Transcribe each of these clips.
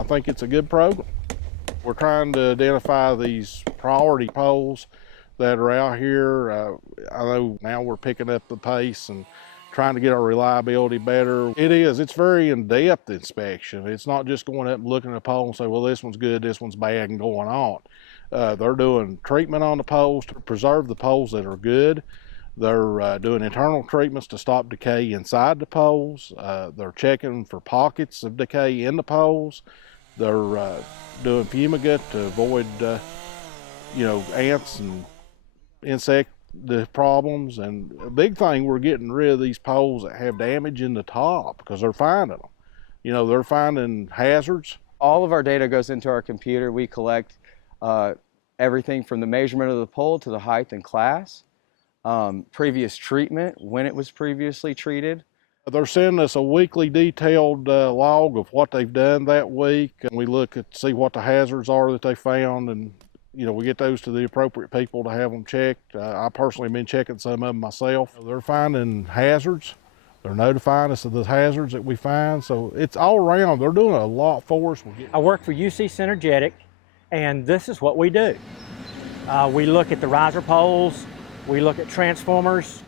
I think it's a good program. We're trying to identify these priority poles that are out here. I know now we're picking up the pace and trying to get our reliability better. It's very in-depth inspection. It's not just going up and looking at a pole and say, well, this one's good, this one's bad, and going on. They're doing treatment on the poles to preserve the poles that are good. They're doing internal treatments to stop decay inside the poles. They're checking for pockets of decay in the poles. They're doing fumigate to avoid, ants and insect problems. And a big thing, we're getting rid of these poles that have damage in the top because they're finding them. They're finding hazards. All of our data goes into our computer. We collect everything from the measurement of the pole to the height and class, previous treatment, when it was previously treated. They're sending us a weekly detailed log of what they've done that week, and we look at see what the hazards are that they found, and we get those to the appropriate people to have them checked. I personally have been checking some of them myself. They're finding hazards. They're notifying us of the hazards that we find, so it's all around. They're doing a lot for us. I work for UC Synergetic, and this is what we do. We look at the riser poles, we look at transformers,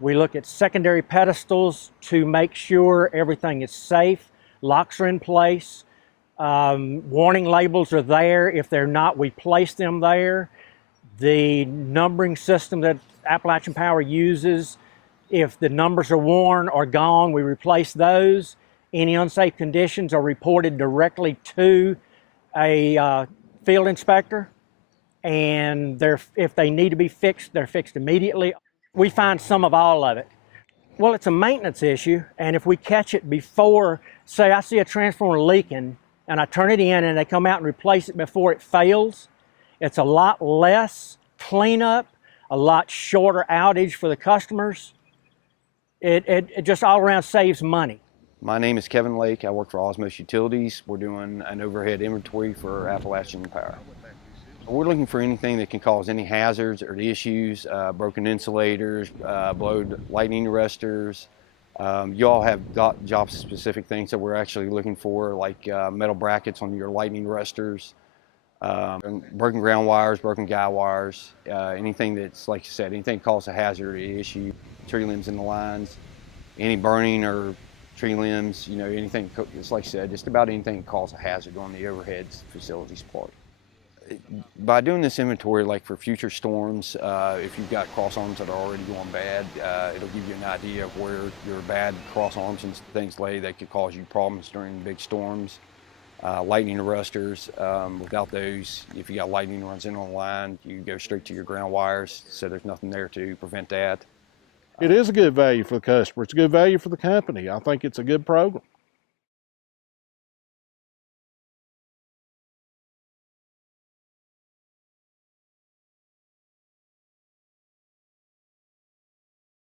we look at secondary pedestals to make sure everything is safe, locks are in place, warning labels are there. If they're not, we place them there. The numbering system that Appalachian Power uses, if the numbers are worn or gone, we replace those. Any unsafe conditions are reported directly to a field inspector, and if they need to be fixed, they're fixed immediately. We find some of all of it. Well, it's a maintenance issue, and if we catch it before, say I see a transformer leaking, and I turn it in and they come out and replace it before it fails, it's a lot less cleanup, a lot shorter outage for the customers. It just all around saves money. My name is Kevin Lake. I work for Osmos Utilities. We're doing an overhead inventory for Appalachian Power. We're looking for anything that can cause any hazards or issues, broken insulators, blowed lightning arresters. You all have got job-specific things that we're actually looking for, like metal brackets on your lightning arresters, broken ground wires, broken guy wires, anything that's, like you said, anything that causes a hazard or issue, tree limbs in the lines, any burning or tree limbs, anything, it's like you said, just about anything that causes a hazard on the overhead facilities part. By doing this inventory, like for future storms, if you've got cross arms that are already going bad, it'll give you an idea of where your bad cross arms and things lay that could cause you problems during big storms. Lightning arresters, without those, if you got lightning runs in on the line, you go straight to your ground wires, so there's nothing there to prevent that. It is a good value for the customer. It's a good value for the company. I think it's a good program.